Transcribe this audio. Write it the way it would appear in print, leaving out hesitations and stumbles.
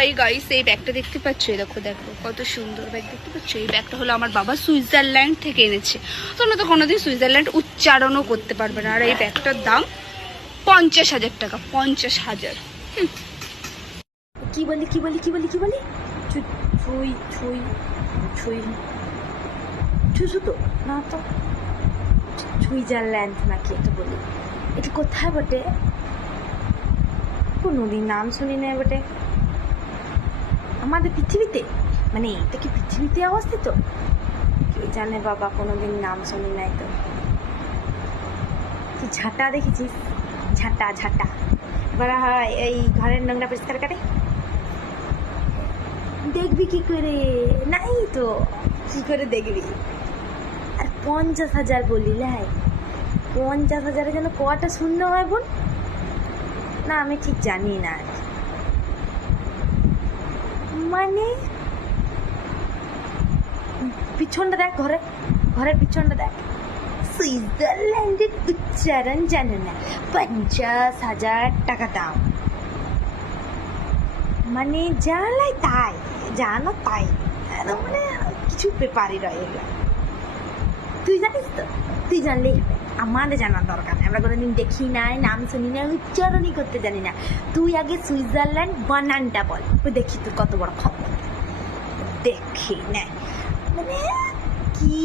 Hi guys, এই ব্যাগটা দেখতে পাচ্ছ? দেখো দেখো কত সুন্দর ব্যাগ দেখতে পাচ্ছ। এই ব্যাগটা হলো আমার বাবা সুইজারল্যান্ড থেকে এনেছে। তোমরা তো কোনোদিন সুইজারল্যান্ড উচ্চারণও করতে পারবে না। আর এই ব্যাগটার দাম 50,000 টাকা। 50,000। কি বলি কি বলি কি বলি কি বলি ছুই ছুই ছুই ছুসু তো না তো, সুইজারল্যান্ড নাকি এটা বলি। এটা কোথায় বটে? কোনোদিন নাম শুনি না বটে। আমাদের পৃথিবীতে, মানে এটা কি পৃথিবীতে অবস্থিত? কেউ জানে বাবা, কোনোদিন নাম শুনি নাই তো। তুই ঝাঁটা দেখেছিস? ঝাঁটা ঝাঁটা বলা হয় এই ঘরের নোংরা পরিষ্কার করে। দেখবি কি করে? নাই তো, কি করে দেখবি? আর 50,000 বলি লাই, 50,000-এর জন্য কটা শূন্য হয় বোন? না আমি ঠিক জানি না আর কি। মানে পিছনটা দেখ, ঘরের পিছনটা দেখ। সুইজারল্যান্ডের উচ্চারণ জানে না, 50,000 টাকা দাম। মানে জানালাই তাই, জানো তাই, মানে কিছু পেপারই রয়ে গেল। তুই জানিস তো? তুই জানলেই হবে, আমাদের জানার দরকার নেই। আমরা কোনোদিন দেখি নাই, নাম শুনি না, উচ্চারণই করতে জানি না। তুই আগে সুইজারল্যান্ড বানানটা বল, দেখি তুই কত বড় খবর। দেখি না মানে কি